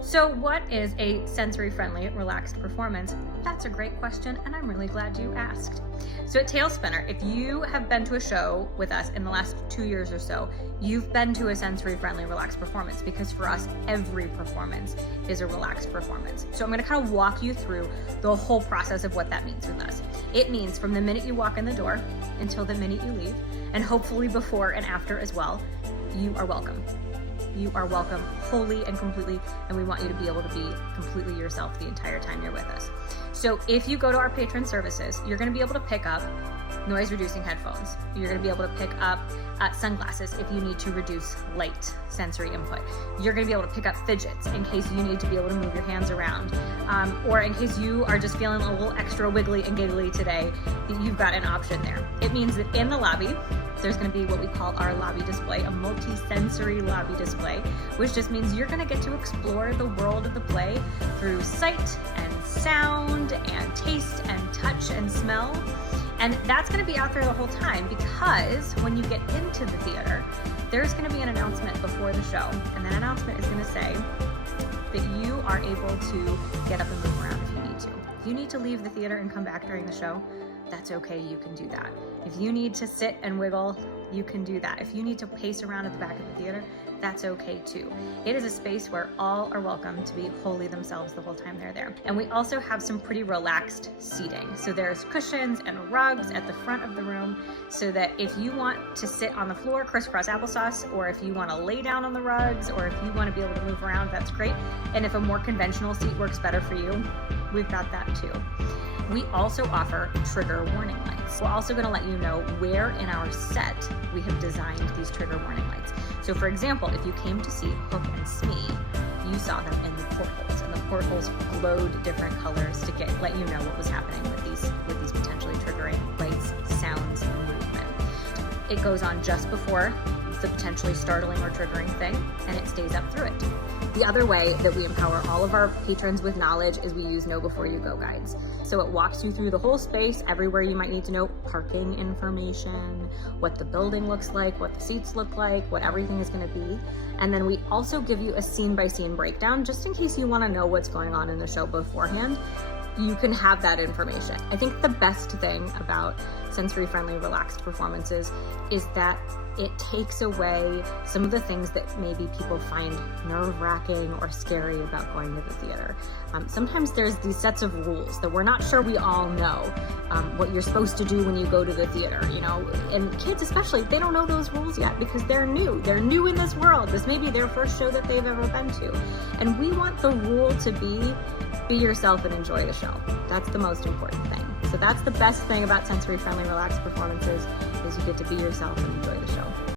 So what is a sensory-friendly, relaxed performance? That's a great question, and I'm really glad you asked. So at Talespinner, if you have been to a show with us in the last 2 years or so, you've been to a sensory-friendly, relaxed performance, because for us, every performance is a relaxed performance. So I'm gonna kind of walk you through the whole process of what that means with us. It means from the minute you walk in the door until the minute you leave, and hopefully before and after as well, you are welcome. You are welcome wholly and completely, and we want you to be able to be completely yourself the entire time you're with us. So if you go to our patron services, you're gonna be able to pick up noise reducing headphones. You're gonna be able to pick up sunglasses if you need to reduce light sensory input. You're gonna be able to pick up fidgets in case you need to be able to move your hands around. Or in case you are just feeling a little extra wiggly and giggly today, you've got an option there. It means that in the lobby, there's gonna be what we call our lobby display, a multi-sensory lobby display, which just means you're gonna get to explore the world of the play through sight and sound and taste and touch and smell. And that's gonna be out there the whole time, because when you get into the theater, there's gonna be an announcement before the show, and that announcement is gonna say that you are able to get up and move around if you need to. If you need to leave the theater and come back during the show, that's okay, you can do that. If you need to sit and wiggle, you can do that. If you need to pace around at the back of the theater, that's okay too. It is a space where all are welcome to be wholly themselves the whole time they're there. And we also have some pretty relaxed seating. So there's cushions and rugs at the front of the room, so that if you want to sit on the floor, crisscross applesauce, or if you want to lay down on the rugs, or if you want to be able to move around, that's great. And if a more conventional seat works better for you, we've got that too. We also offer trigger warning lights. We're also gonna let you know where in our set we have designed these trigger warning lights. So for example, if you came to see Hook and Smee, you saw them in the portholes, and the portholes glowed different colors to let you know what was happening with these potentially triggering lights, sounds, and movement. It goes on just before the potentially startling or triggering thing, and it stays up through it. The other way that we empower all of our patrons with knowledge is we use Know Before You Go guides. So it walks you through the whole space, everywhere you might need to know parking information, what the building looks like, what the seats look like, what everything is gonna be. And then we also give you a scene-by-scene breakdown, just in case you wanna know what's going on in the show beforehand. You can have that information. I think the best thing about sensory-friendly, relaxed performances is that it takes away some of the things that maybe people find nerve-wracking or scary about going to the theater. Sometimes there's these sets of rules that we're not sure we all know what you're supposed to do when you go to the theater, you know, and kids especially, they don't know those rules yet because they're new. They're new in this world. This may be their first show that they've ever been to. And we want the rule to be yourself and enjoy the show. That's the most important thing. So that's the best thing about sensory-friendly, relaxed performances, is you get to be yourself and enjoy the show.